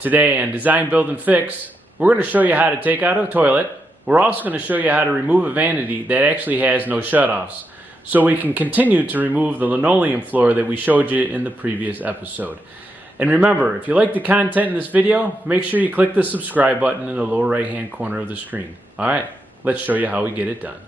Today on Design, Build, and Fix, we're going to show you how to take out a toilet. We're also going to show you how to remove a vanity that actually has no shutoffs, so we can continue to remove the linoleum floor that we showed you in the previous episode. And remember, if you like the content in this video, make sure you click the subscribe button in the lower right hand corner of the screen. Alright, let's show you how we get it done.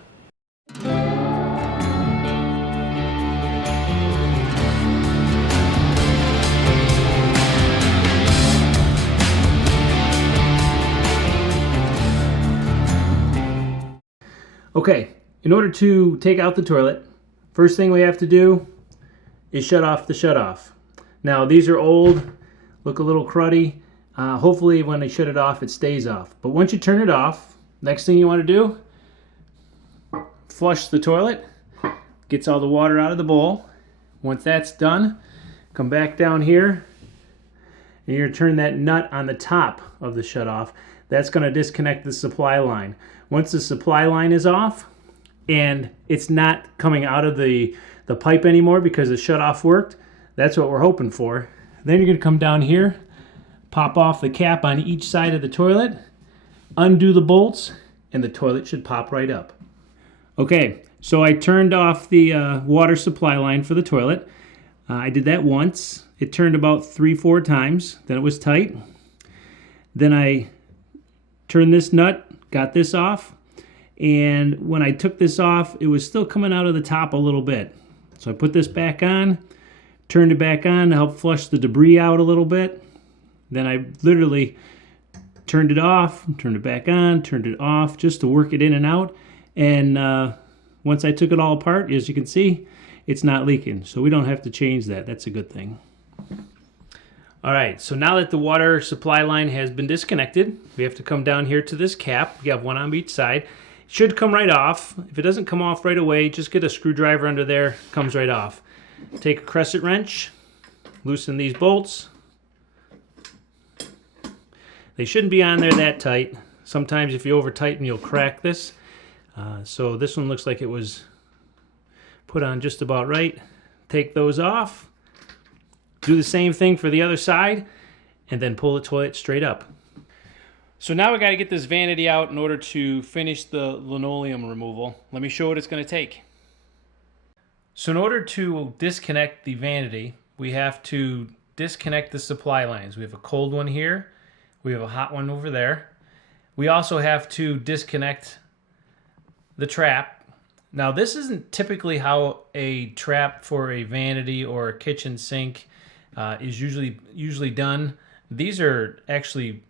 Okay, in order to take out the toilet, first thing we have to do is shut off the shutoff. Now these are old, look a little cruddy. Hopefully when I shut it off, it stays off. But once you turn it off, next thing you want to do, flush the toilet, gets all the water out of the bowl. Once that's done, come back down here, and you're going to turn that nut on the top of the shutoff. That's going to disconnect the supply line. Once the supply line is off and it's not coming out of the pipe anymore because the shutoff worked, that's what we're hoping for. Then you're going to come down here, pop off the cap on each side of the toilet, undo the bolts, and the toilet should pop right up. Okay, so I turned off the water supply line for the toilet. I did that once. It turned about 3-4 times. Then it was tight. Then I turned this nut, got this off, and when I took this off, it was still coming out of the top a little bit. So I put this back on, turned it back on to help flush the debris out a little bit. Then I literally turned it off, turned it back on, turned it off, just to work it in and out. And once I took it all apart, as you can see, it's not leaking. So we don't have to change that. That's a good thing. All right, so now that the water supply line has been disconnected, we have to come down here to this cap. You have one on each side. It should come right off. If it doesn't come off right away, just get a screwdriver under there. It comes right off. Take a crescent wrench, loosen these bolts. They shouldn't be on there that tight. Sometimes if you over tighten, you'll crack this. So this one looks like it was put on just about right. Take those off. Do the same thing for the other side, and then pull the toilet straight up. So now we got to get this vanity out in order to finish the linoleum removal. Let me show what it's going to take. So in order to disconnect the vanity, we have to disconnect the supply lines. We have a cold one here. We have a hot one over there. We also have to disconnect the trap. Now this isn't typically how a trap for a vanity or a kitchen sink is usually done. These are actually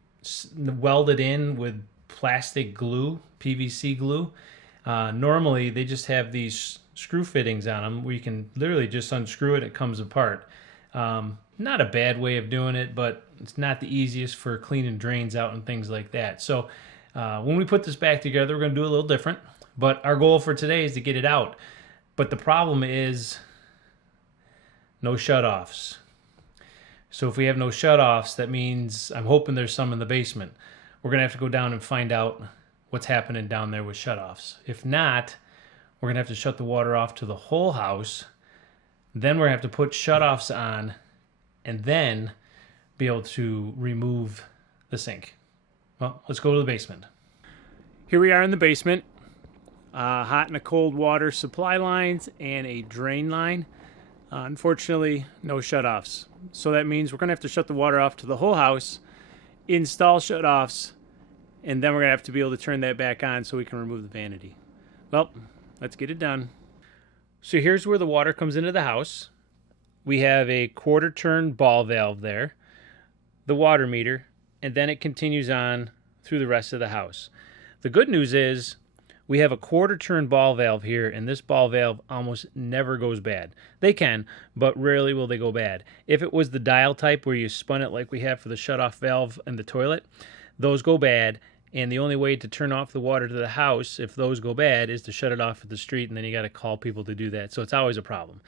welded in with plastic glue, PVC glue. Normally they just have these screw fittings on them where you can literally just unscrew it, it comes apart. Not a bad way of doing it, but it's not the easiest for cleaning drains out and things like that. So when we put this back together, we're going to do a little different, but our goal for today is to get it out. But the problem is no shutoffs. So if we have no shutoffs, that means I'm hoping there's some in the basement. We're going to have to go down and find out what's happening down there with shutoffs. If not, we're going to have to shut the water off to the whole house. Then we're going to have to put shutoffs on and then be able to remove the sink. Well, let's go to the basement. Here we are in the basement. Hot and cold water supply lines and a drain line. Unfortunately, no shutoffs. So that means we're going to have to shut the water off to the whole house, install shutoffs, and then we're going to have to be able to turn that back on so we can remove the vanity. Well, let's get it done. So here's where the water comes into the house. We have a quarter turn ball valve there, the water meter, and then it continues on through the rest of the house. The good news is we have a quarter turn ball valve here, and this ball valve almost never goes bad. They can, but rarely will they go bad. If it was the dial type where you spun it like we have for the shutoff valve in the toilet, those go bad, and the only way to turn off the water to the house, if those go bad, is to shut it off at the street, and then you got to call people to do that. So it's always a problem.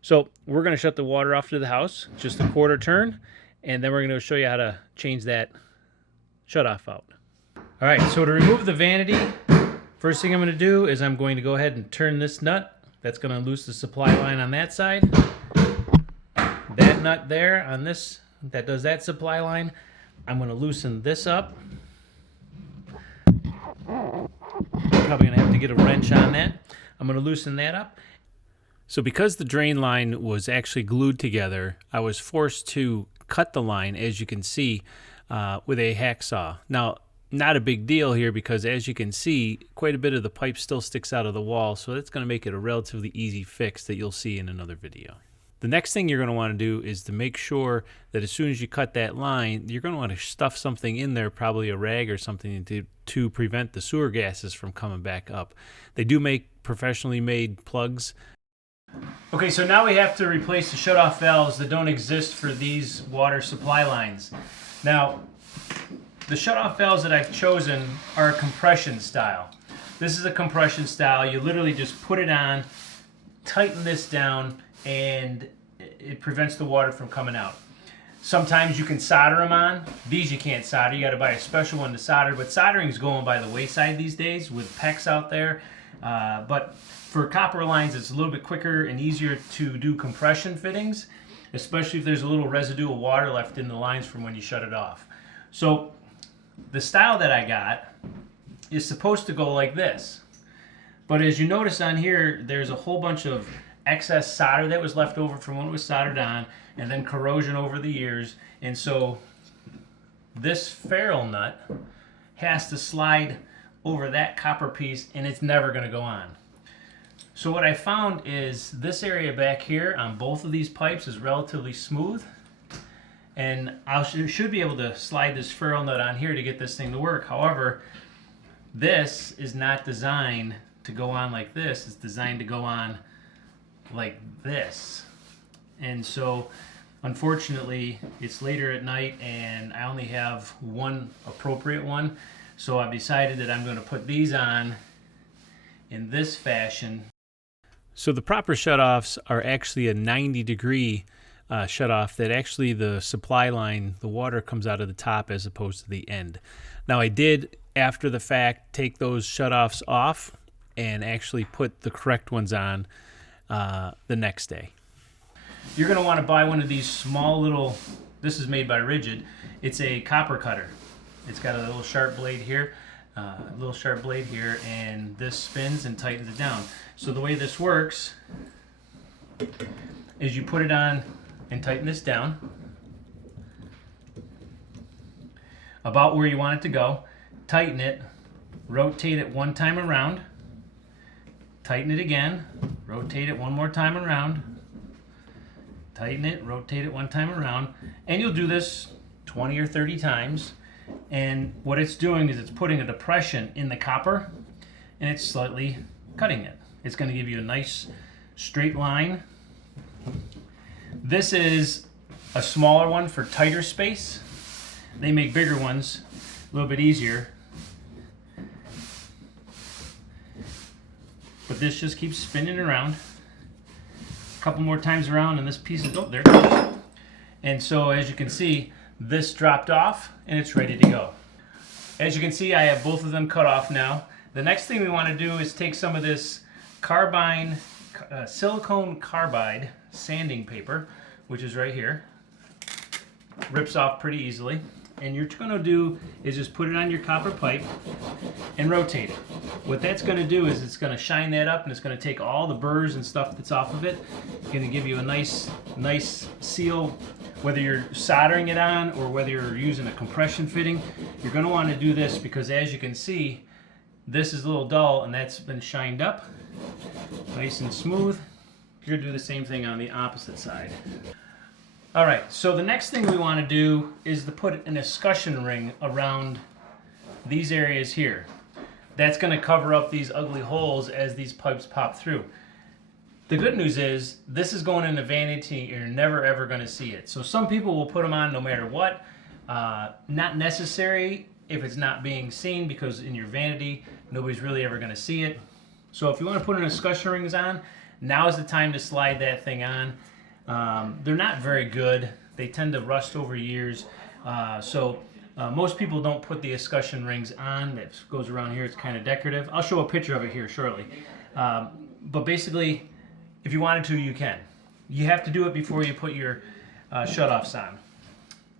So we're going to shut the water off to the house, just a quarter turn, and then we're going to show you how to change that shutoff out. All right, so to remove the vanity, first thing I'm going to do is I'm going to go ahead and turn this nut. That's going to loose the supply line on that side. That nut there on this, that does that supply line. I'm going to loosen this up. Probably going to have to get a wrench on that. I'm going to loosen that up. So because the drain line was actually glued together, I was forced to cut the line, as you can see, with a hacksaw. Now, not a big deal here because, as you can see, quite a bit of the pipe still sticks out of the wall, so that's going to make it a relatively easy fix that you'll see in another video. The next thing you're going to want to do is to make sure that as soon as you cut that line, you're going to want to stuff something in there, probably a rag or something, to prevent the sewer gases from coming back up. They do make professionally made plugs. Okay, so now we have to replace the shutoff valves that don't exist for these water supply lines. Now, the shutoff valves that I've chosen are a compression style. This is a compression style. You literally just put it on, tighten this down, and it prevents the water from coming out. Sometimes you can solder them on. These you can't solder. You got to buy a special one to solder, but soldering is going by the wayside these days with PEX out there. But for copper lines, it's a little bit quicker and easier to do compression fittings, especially if there's a little residual water left in the lines from when you shut it off. So the style that I got is supposed to go like this. But as you notice on here, there's a whole bunch of excess solder that was left over from when it was soldered on, and then corrosion over the years. And so this ferrule nut has to slide over that copper piece, and it's never going to go on. So what I found is this area back here on both of these pipes is relatively smooth, and I should be able to slide this ferrule nut on here to get this thing to work. However, this is not designed to go on like this. It's designed to go on like this. And so unfortunately it's later at night and I only have one appropriate one, so I've decided that I'm going to put these on in this fashion. So the proper shutoffs are actually a 90-degree shutoff that actually the supply line, the water comes out of the top as opposed to the end. Now I did, after the fact, take those shutoffs off and actually put the correct ones on the next day. You're going to want to buy one of these small little, this is made by Rigid, it's a copper cutter. It's got a little sharp blade here, and this spins and tightens it down. So the way this works is you put it on and tighten this down about where you want it to go, tighten it, rotate it one time around, tighten it again, rotate it one more time around, tighten it, rotate it one time around, and you'll do this 20 or 30 times. And what it's doing is it's putting a depression in the copper and it's slightly cutting it. It's going to give you a nice straight line. This is a smaller one for tighter space. They make bigger ones a little bit easier. But this just keeps spinning around. A couple more times around and this piece is, oh, there it goes. And so as you can see, this dropped off and it's ready to go. As you can see, I have both of them cut off now. The next thing we want to do is take some of this silicone carbide sanding paper, which is right here. Rips off pretty easily. And you're going to do is just put it on your copper pipe and rotate it. What that's going to do is it's going to shine that up and it's going to take all the burrs and stuff that's off of it. It's going to give you a nice seal. Whether you're soldering it on or whether you're using a compression fitting, you're going to want to do this because, as you can see, this is a little dull and that's been shined up nice and smooth. You're going to do the same thing on the opposite side. Alright, so the next thing we want to do is to put an escutcheon ring around these areas here. That's going to cover up these ugly holes as these pipes pop through. The good news is this is going into Vanity and you're never ever going to see it. So some people will put them on no matter what. Not necessary if it's not being seen, because in your Vanity nobody's really ever going to see it. So if you want to put an escutcheon rings on, now is the time to slide that thing on. They're not very good. They tend to rust over years. Most people don't put the escutcheon rings on. That goes around here. It's kind of decorative. I'll show a picture of it here shortly. But basically, if you wanted to, you can. You have to do it before you put your shutoffs on.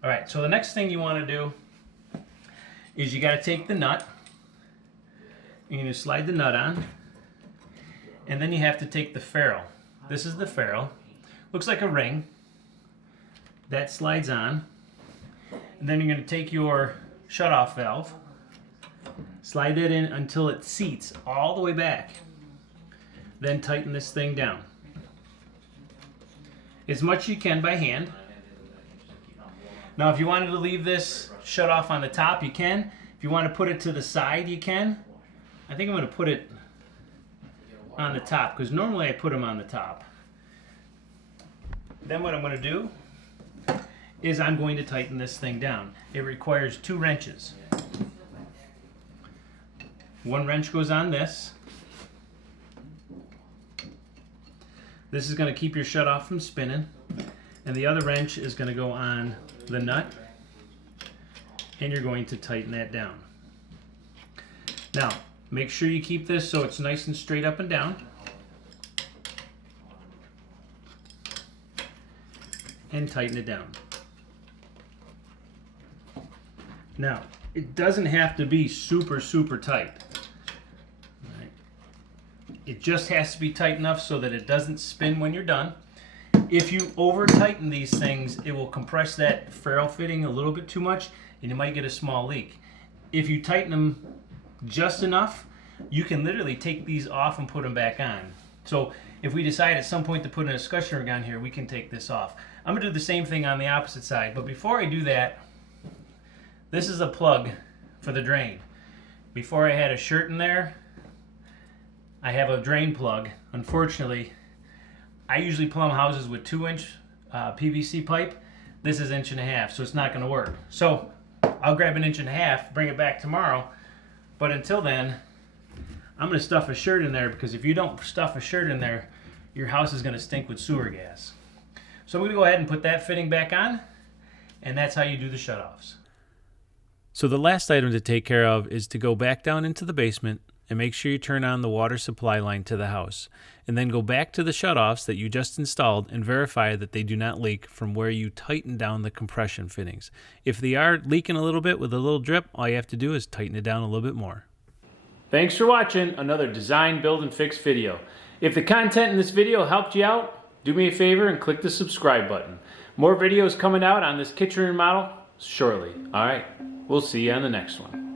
All right, so the next thing you want to do is you got to take the nut. You're going to slide the nut on, and then you have to take the ferrule. This is the ferrule. Looks like a ring. That slides on. And then you're going to take your shutoff valve, slide that in until it seats all the way back. Then tighten this thing down as much as you can by hand. Now if you wanted to leave this shut off on the top, you can. If you want to put it to the side, you can. I think I'm going to put it on the top because normally I put them on the top. Then what I'm going to do is I'm going to tighten this thing down. It requires 2 wrenches. One wrench goes on this. This is going to keep your shutoff from spinning. And the other wrench is going to go on the nut. And you're going to tighten that down. Now, make sure you keep this so it's nice and straight up and down. And tighten it down. Now, it doesn't have to be super, super tight. Right. It just has to be tight enough so that it doesn't spin when you're done. If you over tighten these things, it will compress that ferrule fitting a little bit too much and you might get a small leak. If you tighten them just enough, you can literally take these off and put them back on. So if we decide at some point to put an escutcheon ring on here, we can take this off. I'm going to do the same thing on the opposite side, but before I do that, this is a plug for the drain. Before I had a shirt in there, I have a drain plug. Unfortunately, I usually plumb houses with 2-inch PVC pipe. This is 1.5 inches, so it's not going to work. So I'll grab 1.5 inches, bring it back tomorrow. But until then, I'm going to stuff a shirt in there because if you don't stuff a shirt in there, your house is going to stink with sewer gas. So I'm going to go ahead and put that fitting back on, and that's how you do the shutoffs. So the last item to take care of is to go back down into the basement and make sure you turn on the water supply line to the house. And then go back to the shutoffs that you just installed and verify that they do not leak from where you tighten down the compression fittings. If they are leaking a little bit with a little drip, all you have to do is tighten it down a little bit more. Thanks for watching another design, build, and fix video. If the content in this video helped you out, do me a favor and click the subscribe button. More videos coming out on this kitchen remodel shortly. All right, we'll see you on the next one.